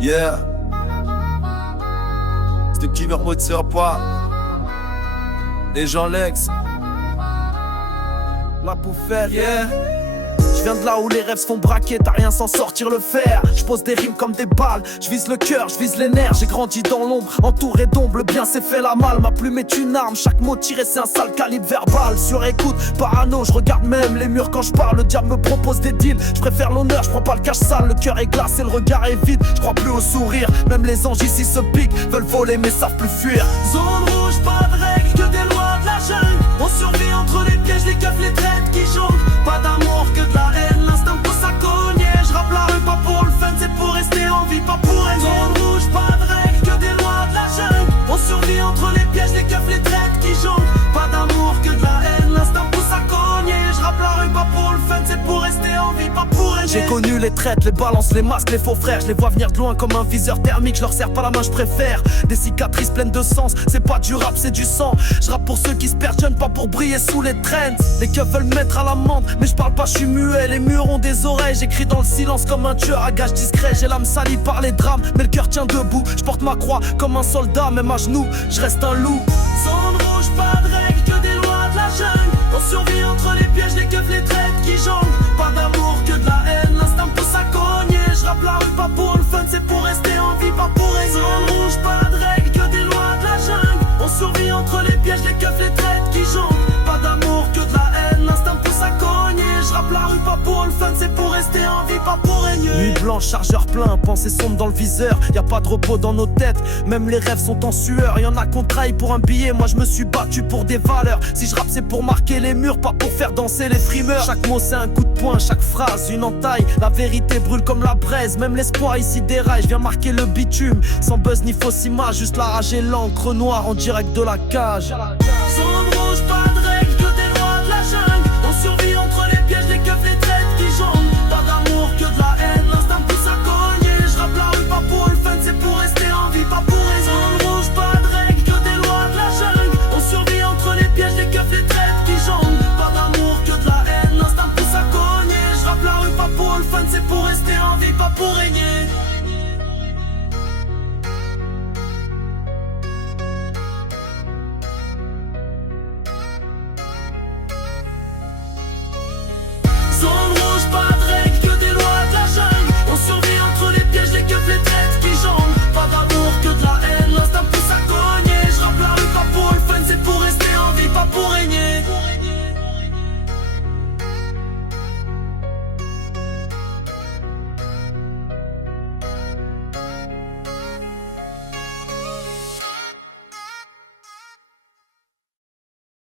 Yeah. C'est qui me retire pas. Les gens l'ex. Là pour faire, yeah. Je viens de là où les rêves se font braquer, t'as rien sans sortir le fer. Je pose des rimes comme des balles, je vise le cœur, je vise les nerfs. J'ai grandi dans l'ombre, entouré d'ombre, le bien s'est fait la malle. Ma plume est une arme, chaque mot tiré c'est un sale calibre verbal. Sur écoute, parano, je regarde même les murs quand je parle. Le diable me propose des deals, je préfère l'honneur, je prends pas le cash sale. Le cœur est glacé, le regard est vide, je crois plus au sourire. Même les anges ici se piquent, veulent voler mais savent plus fuir. Zone rouge, pas de règles, que des lois de la jungle. On survit entre les pièges, les keufs, les traites qui jonglent. Pas d'amour que de la haine, l'instinct pousse à cogner. Je rappe la rue pas pour le fun, c'est pour rester en vie, pas pour régner. Zone rouge, pas de règles, que des lois de la jungle. On survit entre les pièges, les keufs, les traites qui jonglent. Pas d'amour que de la haine, l'instinct pousse à cogner. Je rappe la rue pas pour le fun, c'est pour rester en vie, pas pour régner. J'ai connu les traites, les balances, les masques, les faux frères. Je les vois venir de loin comme un viseur thermique. Je leur serre pas la main, je préfère des cicatrices pleines de sens. C'est pas du rap, c'est du sang. Je rappe pour ceux qui se perdent jeunes, pas pour briller sous les trends. Les keufs veulent me mettre à l'amende, mais je parle pas, je suis muet. Les murs ont des oreilles, j'écris dans le silence comme un tueur à gages discret. J'ai l'âme salie par les drames, mais le cœur tient debout. Je porte ma croix comme un soldat, même à genoux, je reste un loup. Zone rouge, pas de règles, que des lois de la jungle. On survit entre les pièges, les keufs, les traites qui jonglent. Pas d'amour que de la haine, l'instinct pousse à cogner. Je rappe la rue pas pour le fun, c'est pour rester en vie, pas pour régner. Zone rouge, pas de règles, que des lois de la jungle. On survit entre les pièges, les keufs, les traites qui jonglent. Pas d'amour que de la haine, l'instinct pousse à cogner. Je rappe la rue pas pour le fun, c'est pour rester en vie, pas pour régner. Nuit blanche, chargeur plein, pensée sombre dans le viseur. Y a pas de repos dans nos têtes, même les rêves sont en sueur. Y'en a qu'on trahit pour un billet, moi je me suis battu pour des valeurs. Si je rappe c'est pour marquer les murs, pas pour faire danser les frimeurs. Chaque mot c'est un coup de poing, chaque phrase une entaille. La vérité brûle comme la braise, même l'espoir ici déraille. Je viens marquer le bitume, sans buzz ni fausse image, juste la rage et l'encre noire en direct de la cage.